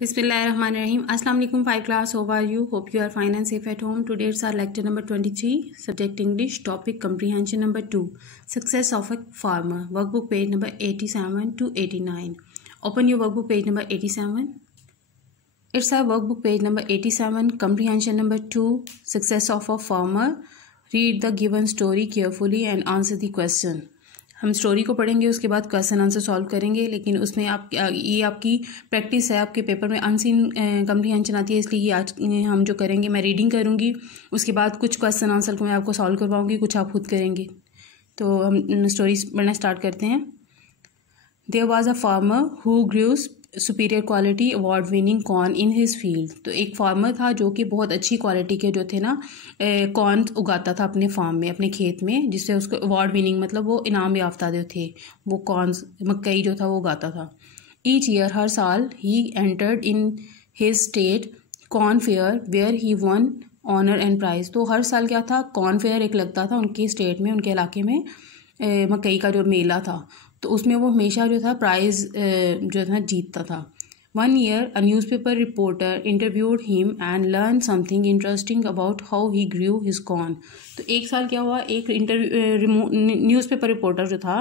Bismillahirrahmanirrahim. Assalamu alaikum 5 class. How are you? Hope you are fine and safe at home. Today's our lecture number 23. Subject English. Topic Comprehension number 2. Success of a farmer. Workbook page number 87 to 89. Open your workbook page number 87. It's our workbook page number 87. Comprehension number 2. Success of a farmer. Read the given story carefully and answer the question. हम story को पढ़ेंगे, उसके बाद question answer solve करेंगे, लेकिन उसमें ये आपकी प्रैक्टिस है। आपके पेपर में अनसीन कम्प्रीहेंशन आती है, इसलिए आज हम जो करेंगे, मैं रीडिंग करूँगी, उसके बाद कुछ क्वेश्चन आंसर को मैं आपको सॉल्व करवाऊँगी, कुछ आप खुद करेंगे। तो हम स्टोरी पढ़ना स्टार्ट करते हैं। There was a farmer who grew superior quality award winning corn in his field. तो एक फार्मर था जो कि बहुत अच्छी क्वालिटी के जो थे ना कॉर्न उगाता था अपने फार्म में, अपने खेत में, जिससे उसको अवार्ड विनिंग मतलब वो इनाम याफ्ता जो थे वो कॉर्न मकई जो था वो उगाता था। ईच ईयर हर साल he entered in his state corn fair where he won honour and prize. तो हर साल क्या था, कॉर्न फेयर एक लगता था उनके स्टेट में, उनके इलाके में मकई का जो मेला था, तो उसमें वो हमेशा जो था प्राइज़ जो था जीतता था। One year a newspaper reporter interviewed him and learn something interesting about how he grew his corn. तो एक साल क्या हुआ, एक न्यूज़पेपर रिपोर्टर जो था,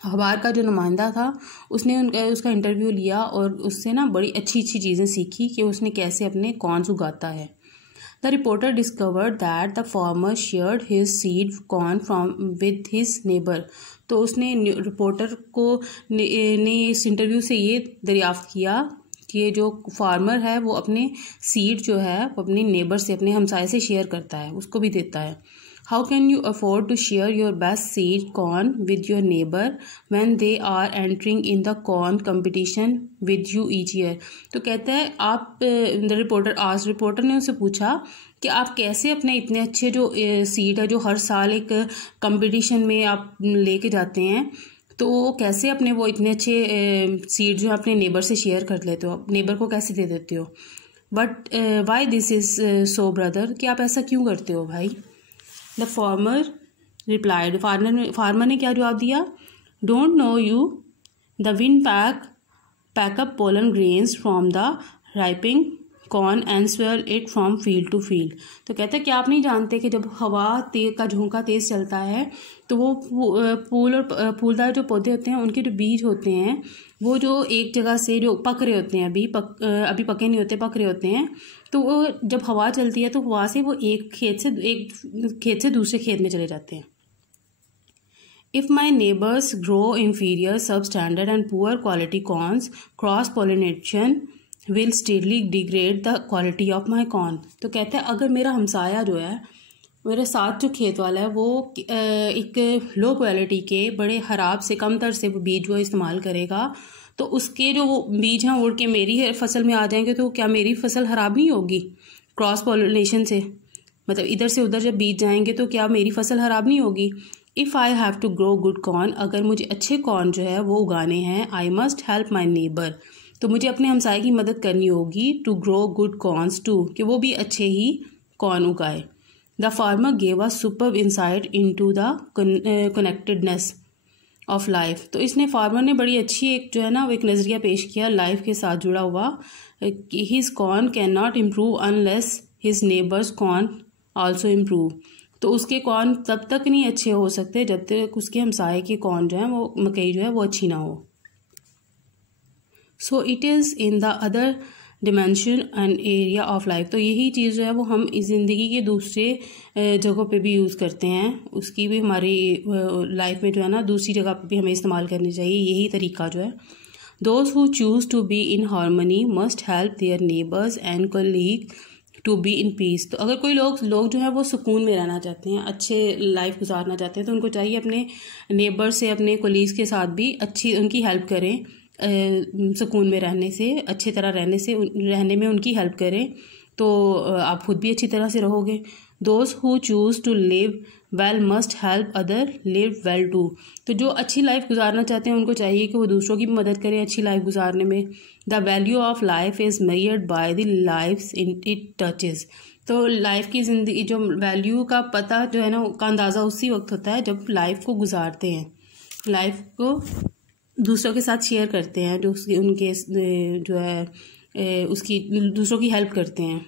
अखबार का जो नुमाइंदा था, उसने उसका इंटरव्यू लिया और उससे ना बड़ी अच्छी अच्छी चीज़ें सीखी कि उसने कैसे अपने कॉर्न्स उगाता है। The reporter discovered that the farmer shared his seed corn with his neighbor. तो उसने रिपोर्टर को ने इस इंटरव्यू से ये दरियाफ्त किया कि ये जो फार्मर है वो अपने सीड जो है वो अपने नेबर से, अपने हमसाये से शेयर करता है, उसको भी देता है। How can you afford to share your best seed corn with your neighbor when they are entering in the corn competition with you each year? तो कहता है आप रिपोर्टर ने उससे पूछा कि आप कैसे अपने इतने अच्छे जो सीड है जो हर साल एक कंपटीशन में आप लेके जाते हैं, तो कैसे अपने वो इतने अच्छे सीड जो अपने नेबर से शेयर कर लेते हो, नेबर को कैसे दे देते हो। But why this is so brother, कि आप ऐसा क्यों करते हो भाई। द फार्मर रिप्लाइड, फार्मर ने क्या जवाब दिया, don't know you the wind pack up pollen grains from the ripening corn and swear it from field to field. तो कहते हैं कि आप नहीं जानते कि जब हवा का झोंका तेज़ चलता है तो वो फूल और फूलदार जो पौधे होते हैं उनके जो बीज होते हैं वो जो एक जगह से जो पक रहे होते हैं, अभी पके नहीं होते, पक रहे होते हैं, तो वो जब हवा चलती है तो वहाँ से वो एक खेत से दूसरे खेत में चले जाते हैं। If my neighbors grow inferior, substandard and poor quality corns, cross-pollination will steadily degrade the quality of my corn. तो कहते हैं अगर मेरा हमसाया जो है, मेरे साथ जो खेत वाला है, वो एक लो क्वालिटी के बड़े खराब से कमतर से वो बीज वो इस्तेमाल करेगा, तो उसके जो वो बीज हैं उड़ के मेरी फसल में आ जाएंगे, तो क्या मेरी फसल खराब नहीं होगी क्रॉस पॉलिनेशन से, मतलब इधर से उधर जब बीज जाएंगे तो क्या मेरी फसल खराब नहीं होगी। If I have to grow good corn, अगर मुझे अच्छे कॉर्न जो है वो उगाने हैं, I must help my neighbour, तो मुझे अपने हमसाये की मदद करनी होगी, to grow good corns too, कि वो भी अच्छे ही कॉर्न उगाए। The farmer gave a superb insight into the connectedness of life. तो इसने फार्मर ने बड़ी अच्छी एक जो है ना वो एक नज़रिया पेश किया लाइफ के साथ जुड़ा हुआ, कि his corn can not improve unless his neighbours corn also improve. तो उसके कॉर्न तब तक नहीं अच्छे हो सकते जब तक उसके हमसाये के कॉर्न जो है वो मकई जो है वो अच्छी ना हो। So it is in the other dimension and area of life. तो यही चीज़ जो है वो हम इस ज़िंदगी के दूसरे जगहों पे भी यूज़ करते हैं, उसकी भी हमारी लाइफ में जो है ना दूसरी जगह पे भी हमें इस्तेमाल करनी चाहिए यही तरीका जो है। Those who choose to be in harmony must help their neighbours and colleague to be in peace. तो अगर कोई लोग जो है वो सुकून में रहना चाहते हैं, अच्छे लाइफ गुजारना चाहते हैं, तो उनको चाहिए अपने नेबर से, अपने कोलीग्स के साथ भी अच्छी उनकी हेल्प करें, सुकून में रहने से, अच्छी तरह रहने में उनकी हेल्प करें, तो आप खुद भी अच्छी तरह से रहोगे। Those who choose to live well must help other live well too. तो जो अच्छी लाइफ गुजारना चाहते हैं उनको चाहिए कि वो दूसरों की भी मदद करें अच्छी लाइफ गुजारने में। The value of life is measured by the lifes it touches. तो लाइफ की ज़िंदगी जो वैल्यू का पता जो है ना का अंदाज़ा उसी वक्त होता है जब लाइफ को गुजारते हैं, लाइफ को दूसरों के साथ शेयर करते हैं, जो उनके जो है उसकी दूसरों की हेल्प करते हैं।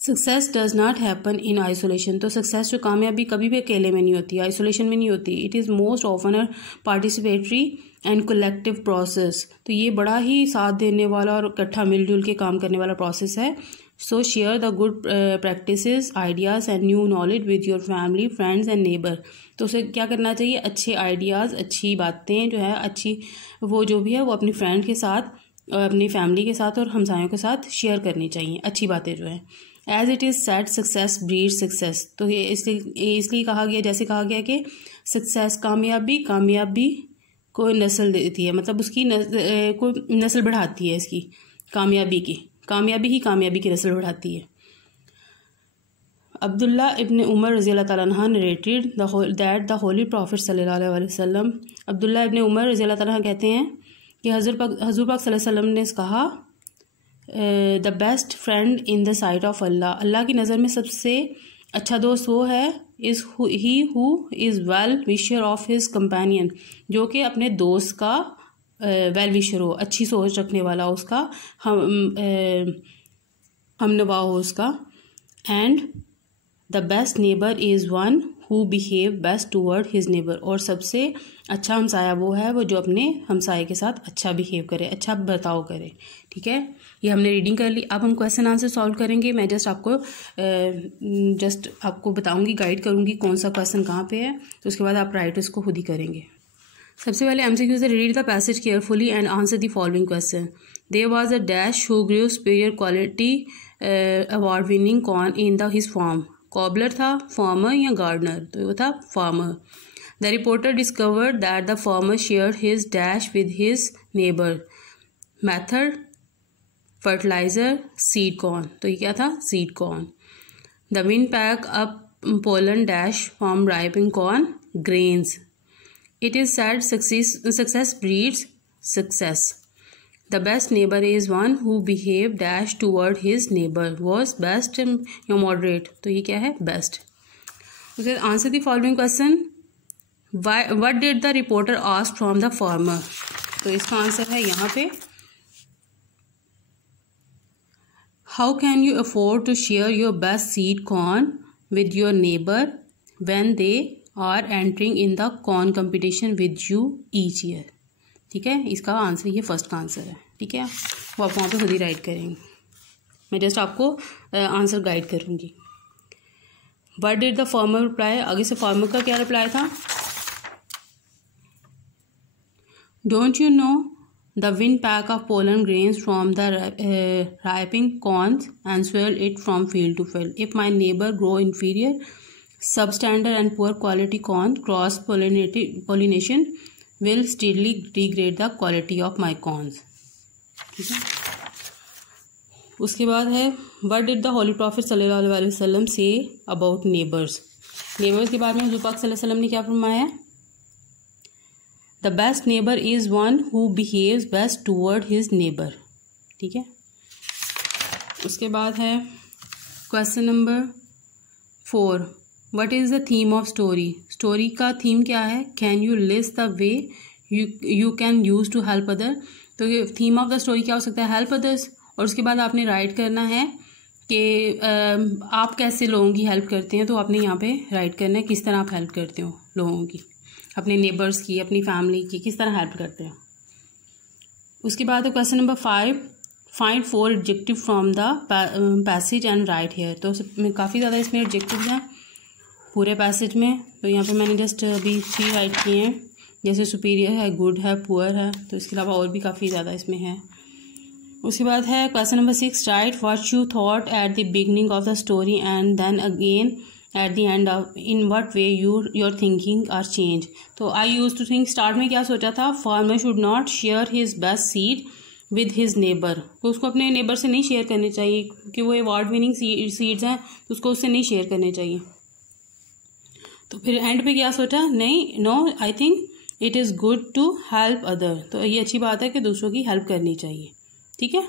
Success does not happen in isolation, तो सक्सेस जो कामयाबी कभी भी अकेले में नहीं होती, आइसोलेशन में नहीं होती। It is most often a participatory and collective process, तो ये बड़ा ही साथ देने वाला और इकट्ठा मिलजुल के काम करने वाला प्रोसेस है। सो share the good practices, ideas and new knowledge with your family, friends and neighbour. तो उसे क्या करना चाहिए, अच्छे आइडियाज़, अच्छी बातें जो है, अच्छी वो जो भी है वो अपनी फ्रेंड के साथ, अपनी फैमिली के साथ और हमसायों के साथ शेयर करनी चाहिए, अच्छी बातें जो है। As it is said success breeds success, तो ये इसलिए कहा गया, जैसे कहा गया कि सक्सेस कामयाबी को नस्ल देती है, मतलब उसकी को नस्ल बढ़ाती है, इसकी कामयाबी की नस्ल बढ़ाती है। अब्दुल्ला इब्न उमर रज़ियल्लाहु ताला अन्हु narrated that the holy prophet सल्लल्लाहु अलैहि वसल्लम, अब्दुल्ला इब्न उमर रज़ियल्लाहु ताला अन्हु कहते हैं कि हज़ूर पाक सल्लल्लाहु अलैहि वसल्लम ने कहा, the best friend in the sight of Allah, Allah की नज़र में सबसे अच्छा दोस्त वो है is he who is well wisher of his companion, जो कि अपने दोस्त का वेल विशर हो, अच्छी सोच रखने वाला हो, उसका हमनवा हो उसका। And the best neighbour is one who behave best toward his neighbour, और सबसे अच्छा हमसाया वो है वो जो अपने हमसाए के साथ अच्छा बिहेव करे, अच्छा बर्ताव करे। ठीक है, ये हमने रीडिंग कर ली। अब हम क्वेश्चन आंसर सॉल्व करेंगे। मैं जस्ट आपको बताऊंगी, गाइड करूंगी कौन सा क्वेश्चन कहाँ पे है, तो उसके बाद आप राइट उसको खुद ही करेंगे। सबसे पहले MCQ से read the passage carefully and answer the following question. There was a dash who grew superior quality award winning corn in the his farm, cobbler था, फार्मर या गार्डनर, तो वो था farmer. The reporter discovered that the farmer shared his dash with his neighbour, method fertiliser, seed corn, तो ये क्या था, seed corn. The wind pack up pollen dash from ripening corn, grains. It is said success breeds success. The best neighbour is one who behave dash toward his neighbour, was best या moderate, तो ये क्या है, best. Okay, answer the following question. What did the reporter ask from the farmer, तो इसका answer है यहाँ पे, how can you afford to share your best seed corn with your neighbour when they are entering in the corn competition with you each year. ठीक है, इसका answer ये first का आंसर है। ठीक है, वो आप वहाँ पे खुद ही राइट करेंगे, मैं जस्ट आपको आंसर गाइड करूँगी। What did the farmer reply, आगे से फार्मर का क्या रिप्लाई था, don't you know the wind pack of pollen grains from the ripening corns and swell it from field to field, if my neighbour grow inferior substandard and poor quality corn, cross pollination will steadily degrade the quality of my corns। ठीक है, उसके बाद है what did the holy prophet सल्लल्लाहु अलैहि वसल्लम say about neighbors। Neighbours के बारे में हुज़ूर पाक सल्लल्लाहु अलैहि वसल्लम ने क्या फरमाया, the best neighbor is one who behaves best toward his neighbor। ठीक है, उसके बाद है question number 4, what is the theme of story, story का थीम क्या है, can you list the way you can use to help other, तो ये थीम ऑफ द स्टोरी क्या हो सकता है, हेल्प अदर्स। और उसके बाद आपने राइट करना है कि आप कैसे लोगों की हेल्प करते हैं, तो आपने यहाँ पे राइट करना है किस तरह आप हेल्प करते हो लोगों की, अपने नेबर्स की, अपनी फैमिली की, किस तरह हेल्प करते हो। उसके बाद question number 5, find 4 adjective from the passage and write here, तो काफ़ी ज़्यादा इसमें एडजेक्टिव हैं पूरे पैसेज में, तो यहाँ पे मैंने जस्ट अभी 3 राइट किए हैं, जैसे सुपीरियर है, गुड है, पुअर है, तो इसके अलावा और भी काफ़ी ज़्यादा इसमें है। उसके बाद है question number 6, write what you thought at the beginning of the story and then again at the end of, in what way your thinking are change. तो I use to think, start में क्या सोचा था, farmer should not share his best seed with his neighbour, तो उसको अपने neighbour से नहीं शेयर करने चाहिए क्योंकि वो अवार्ड विनिंग सीड्स हैं, तो उसको उससे नहीं शेयर करने चाहिए। तो फिर एंड पे क्या सोचा, नहीं, no I think it is good to help other, तो ये अच्छी बात है कि दूसरों की हेल्प करनी चाहिए। ठीक है,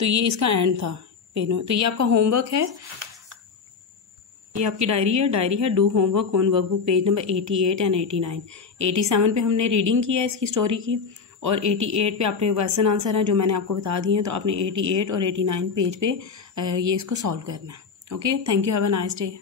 तो ये इसका एंड था। तो ये आपका होमवर्क है, ये आपकी डायरी है do homework on workbook page number 88 and 89। 87 पे हमने रीडिंग किया है इसकी स्टोरी की, और 88 पे आपके क्वेश्चन आंसर हैं जो मैंने आपको बता दिए हैं। तो आपने 88 और 89 पेज पे ये इसको सॉल्व करना है। Okay, thank you, have a nice day.